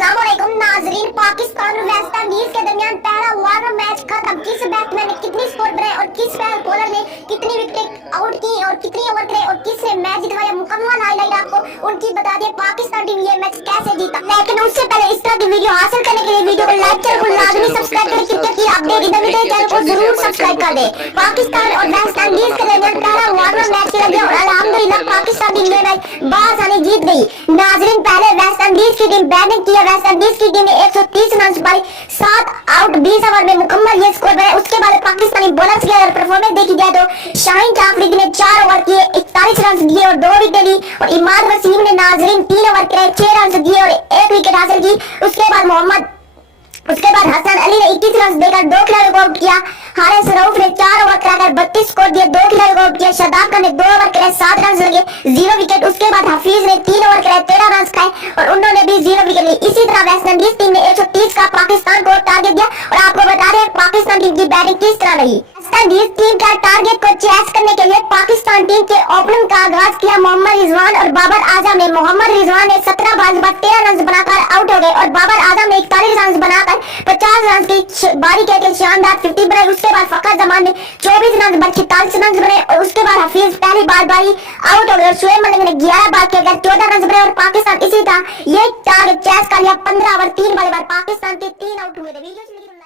अस्सलामुअलैकुम नाजरीन। पाकिस्तान और वेस्ट इंडीज के दरमियान पहला वारम मैच खत्म। किस बैट्समैन ने कितनी स्कोर बनाए और किस बॉलर ने कितनी विकेट आउट की और कितनी ओवर करे और किसने मैच जितवाया, मुकम्मल हाईलाइट आपको उनकी बता दें। पाकिस्तान टीम ये मैच कैसे जीता, लेकिन उससे पहले इस तरह की वीडियो हासिल करने के लिए वीडियो को लाइक, चैनल को लाजमी सब्सक्राइब करें। क्रिकेट की अपडेट इधर भी चैनल को जरूर सब्सक्राइब कर दें। पाकिस्तान और वेस्ट इंडीज के दरमियान पहला वारम मैच खेला गया और अल्हम्दुलिल्लाह पाकिस्तान टीम ये मैच बासानी जीत गई। नाजरीन, पहले वेस्ट इंडीज की टीम बैटिंग किया। वेस्ट इंडीज की टीम ने 130 रन पाई, 7 आउट 20 ओवर में मुकम्मल ये स्कोर बनाया। उसके बाद पाकिस्तानी बॉलर्स की अगर परफॉर्मेंस देखी जाए तो शाहीन अफरीदी ने 4 ओवर किए, 41 रन दिए और 2 विकेट ली। और इमाद वसीम ने नाजरीन 3 ओवर करे, 6 रन दिए और 1 विकेट हासिल की। उसके बाद हसन अली ने 21 रन देकर 2 खिलाड़ियों को आउट किया। हारिस रऊफ ने 4 ओवर कराकर 32 स्कोर दिए, 2 खिलाड़ियों को आउट किया। शादाब खान ने 2 ओवर करे, 7 रन लगे, 0 विकेट। उसके बाद हफीज ने 3 ओवर कराए, 13 रन खाए और उन्होंने भी 0 विकेट ली। इसी तरह वेस्ट इंडीज टीम ने 130 का पाकिस्तान को टारगेट दिया और आपको बता दें पाकिस्तान टीम की बैटिंग किस तरह रही। वेस्ट इंडीज टीम का टारगेट को चेस करने के लिए पाकिस्तान टीम के ओपनिंग का आगाज किया मोहम्मद रिजवान और बाबर आजम ने। मोहम्मद रिजवान ने 17 बॉल बाद 13 रन बनाकर आउट हो गए और बाबर आजम ने 41 रन बनाकर 50 रन की बारी के शानदार 50 बनाई। उसके बाद फखर जमान ने 24 रन पर 46 रन बनाए और उसके बाद हफीज पहली बारी आउट हो गए और शुएब मलिक ने 11 बॉल के 14 रन बनाए और पाकिस्तान इसी तरह ये टारगेट चेस कर लिया। 15 ओवर 3 बॉल बाद पाकिस्तान के 3 आउट हुए थे।